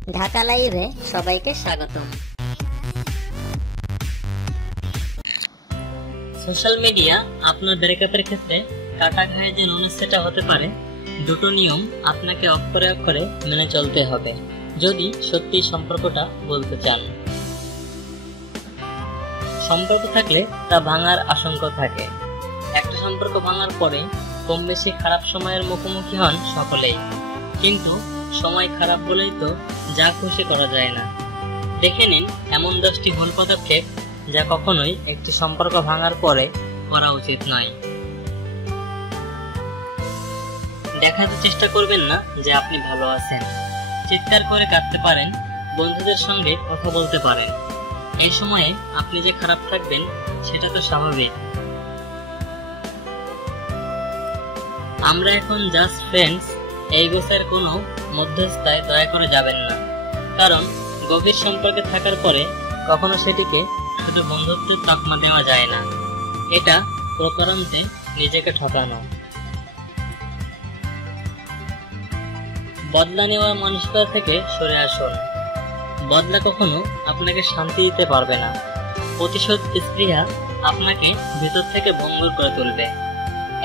ঢাকা লাইভে সবাইকে স্বাগতম। সোশ্যাল মিডিয়া আপনার ব্রেকআপের ক্ষেত্রে কাটা ঘায়ে যে নুনের সেটা হতে পারে, দুটো নিয়ম আপনাকে অক্ষরে অক্ষরে মেনে চলতে হবে যদি সত্যি সম্পর্কটা বলতে চান। সম্পর্ক থাকলে তা ভাঙার আশঙ্কা থাকে। একটা সম্পর্ক ভাঙার পরে কম বেশি খারাপ সময়ের মুখোমুখি হন সকলেই, কিন্তু সময় খারাপ বলেই তো যা খুশি করা যায় না। দেখে নিন এমন 10টি ভুল পদক্ষেপ যা কখনোই একটি সম্পর্ক ভাঙার পরে করা উচিত নয়। দেখাতে চেষ্টা করবেন না যে আপনি ভালো আছেন। চিৎকার করে কাঁদতে পারেন, বন্ধুদের সঙ্গে কথা বলতে পারেন। এই সময়ে আপনি যে খারাপ থাকবেন সেটা তো স্বাভাবিক। আমরা এখন জাস্ট ফ্রেন্ডস এই গোছের কোনো মধ্যস্থায় দয়া করে যাবেন না, কারণ গভীর সম্পর্কে থাকার পরে কখনো সেটিকে শুধু বন্ধুত্বের তকমা দেওয়া যায় না। এটা প্রকারান্তে নিজেকে ঠকানো। বদলা নেওয়ার মানসিকতা থেকে সরে আসুন। বদলা কখনো আপনাকে শান্তি দিতে পারবে না। প্রতিশোধ স্পৃহা আপনাকে ভিতর থেকে ভঙ্গুর করে তুলবে।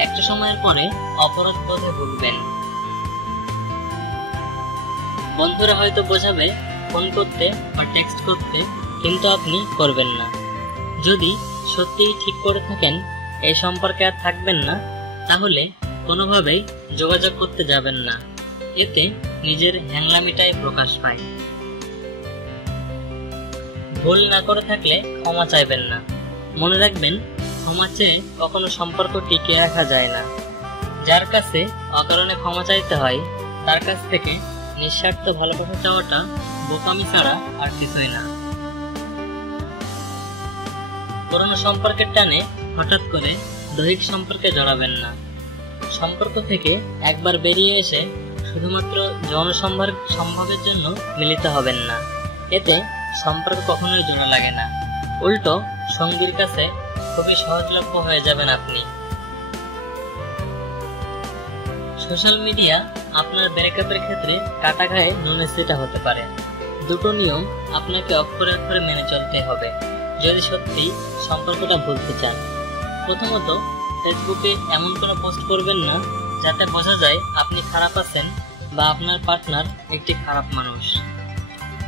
একটা সময়ের পরে অপরাধ বোধে ভুগবেন। বন্ধুরা হয়তো বোঝাবে ফোন করতে বা টেক্সট করতে, কিন্তু আপনি করবেন না। যদি সত্যিই ঠিক করে থাকেন এই সম্পর্কে আর থাকবেন না, তাহলে কোনোভাবেই যোগাযোগ করতে যাবেন না। এতে নিজের হ্যাংলামিটাই প্রকাশ পায়। ভুল না করে থাকলে ক্ষমা চাইবেন না। মনে রাখবেন, ক্ষমা চেয়ে কখনো সম্পর্ক টিকিয়ে রাখা যায় না। যার কাছে অকারণে ক্ষমা চাইতে হয়, তার কাছ থেকে নিঃস্বার্থ ভালোবাসা চাওয়াটা বোকামি ছাড়া আর কিছুই না। পুরনো সম্পর্কের টানে হঠাৎ করে দৈহিক সম্পর্কে জড়াবেন না। সম্পর্ক থেকে একবার বেরিয়ে এসে শুধুমাত্র যৌন সম্ভোগের জন্য মিলিত হবেন না। এতে সম্পর্ক কখনোই জোড়া লাগে না। উল্টো সঙ্গীর কাছে খুবই সহজলভ্য হয়ে যাবেন আপনি। সোশ্যাল মিডিয়া আপনার ব্রেকআপের ক্ষেত্রে কাটা ঘায়ে নুনের ছিটা হতে পারে। দুটো নিয়ম আপনাকে অক্ষরে অক্ষরে মেনে চলতে হবে যদি সত্যি সম্পর্কটা ভুলতে চান। প্রথমত, ফেসবুকে এমন কোনো পোস্ট করবেন না যাতে বোঝা যায় আপনি খারাপ আছেন বা আপনার পার্টনার একটি খারাপ মানুষ।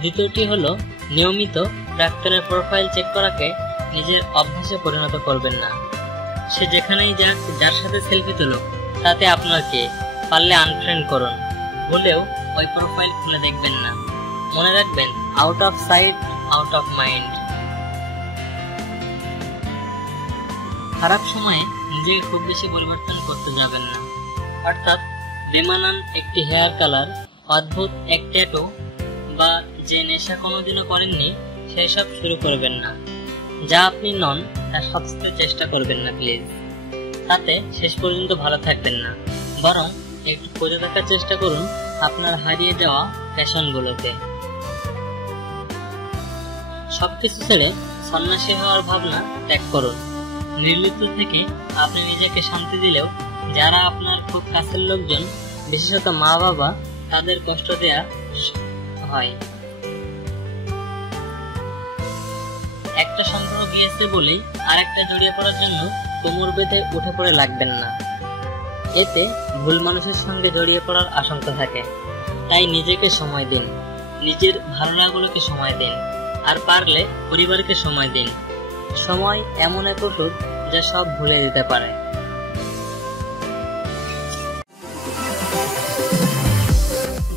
দ্বিতীয়টি হলো, নিয়মিত প্রাক্তনের প্রোফাইল চেক করাকে নিজের অভ্যাসে পরিণত করবেন না। সে যেখানেই যাক, যার সাথে সেলফি তুলুক, তাতে আপনার কে? পারলে আনফ্রেন্ড করুন। ভুলেও ওই প্রোফাইল খুলে দেখবেন না। মনে রাখবেন, out of sight out of mind. খারাপ সময়ে নিজেকে খুব বেশি পরিবর্তন করতে যাবেন না। অর্থাৎ বেমানান একটি হেয়ার কালার, অদ্ভুত এক ট্যাটু বা যে নেশা কোনোদিনও করেননি সেই সব শুরু করবেন না। যা আপনি নন তা সাজতে চেষ্টা করবেন না প্লিজ। তাতে শেষ পর্যন্ত ভালো থাকবেন না, বরং একটু খুঁজে দেখার চেষ্টা করুন আপনার হারিয়ে যাওয়া ফ্যাশনগুলোকে। সবকিছু ছেড়ে সন্ন্যাসী হওয়ার ভাবনা ত্যাগ করুন। নির্লিপ্ত থেকে আপনি নিজেকে শান্তি দিলেও যারা আপনার খুব কাছের লোকজন, বিশেষত মা বাবা, তাদের কষ্ট দেয়া হয়। একটা সম্পর্ক গিয়েছে বলেই আরেকটা জড়িয়ে পড়ার জন্য কোমর বেঁধে উঠে পড়ে লাগবেন না। এতে ভুল মানুষের সঙ্গে জড়িয়ে পড়ার আশঙ্কা থাকে। তাই নিজেকে সময় দিন, নিজের ভালো লাগাগুলোকে সময় দিন, আর পারলে পরিবারকে সময় দিন। সময় এমন এক ওষুধ যা সব ভুলে দিতে পারে।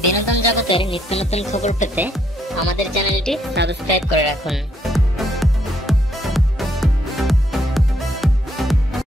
বিনোদন জগতের নিত্য নতুন খবর পেতে আমাদের চ্যানেলটি সাবস্ক্রাইব করে রাখুন।